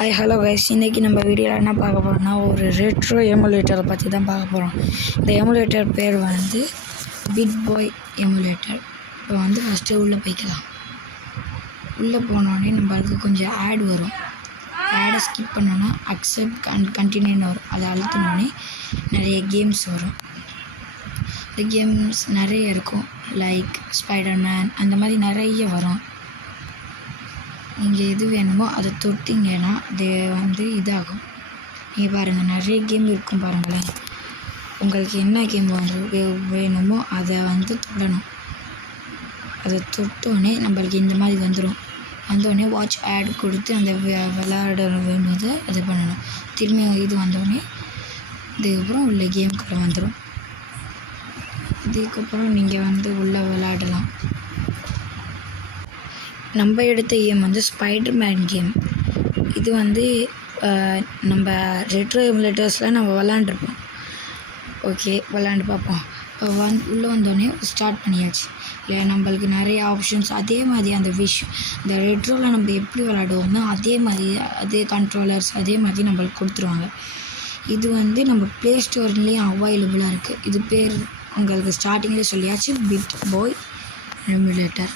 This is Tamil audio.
ஹாய் ஹலோ கைஸ், இன்றைக்கி நம்ம வீடியோவில் என்ன பார்க்க போகிறோம்னா ஒரு ரெட்ரோ எமுலேட்டரை பற்றி தான் பார்க்க போகிறோம். இந்த எமுலேட்டர் பேர் வந்து பிட்பாய் எமுலேட்டர். இப்போ வந்து ஃபஸ்ட்டு உள்ளே போய்க்கலாம். உள்ளே போனோடனே நம்மளுக்கு கொஞ்சம் ஆட் வரும். ஆடை ஸ்கிப் பண்ணோன்னா அக்செப்ட் கண்டினியூன்னு வரும். அதை அழுத்தினோடனே நிறைய கேம்ஸ் வரும். இந்த கேம்ஸ் நிறைய இருக்கும், லைக் ஸ்பைடர்மேன் அந்த மாதிரி நிறைய வரும். நீங்கள் எது வேணுமோ அதை தொட்டிங்கன்னா அது வந்து இதாகும். நீங்கள் பாருங்கள், நிறைய கேம் இருக்கும் பாருங்களேன். உங்களுக்கு என்ன கேம் வேணுமோ அதை வந்து தொடணும். அதை தொட்டோடனே நம்மளுக்கு இந்த மாதிரி வந்துடும். வந்தோடனே வாட்ச் ஆட் கொடுத்து அந்த விளையாட வேணுதை அது பண்ணணும். திரும்பி இது வந்தோடனே இதுக்கப்புறம் உள்ள கேமுக்குள்ளே வந்துடும். இதுக்கப்புறம் நீங்கள் வந்து உள்ளே விளையாடலாம். நம்ம எடுத்த கேம் வந்து ஸ்பைடர்மேன் கேம். இது வந்து நம்ம ரெட்ரோ எமுலேட்டர்ஸில் நம்ம விளாண்டுருப்போம். ஓகே, விளாண்டு பார்ப்போம். இப்போ உள்ளே வந்தோடனே ஸ்டார்ட் பண்ணியாச்சு. இல்லை, நம்மளுக்கு நிறைய ஆப்ஷன்ஸ் அதே மாதிரி அந்த இந்த ரெட்ரோவில் நம்ம எப்படி விளாடுவோம்னா அதே மாதிரி அதே கண்ட்ரோலர்ஸ் அதே மாதிரி நம்மளுக்கு கொடுத்துருவாங்க. இது வந்து நம்ம ப்ளே ஸ்டோர்லேயும் அவைலபிளாக இருக்குது. இது பேர் உங்களுக்கு ஸ்டார்டிங்லேயே சொல்லியாச்சு, பிட்பாய் எமுலேட்டர்.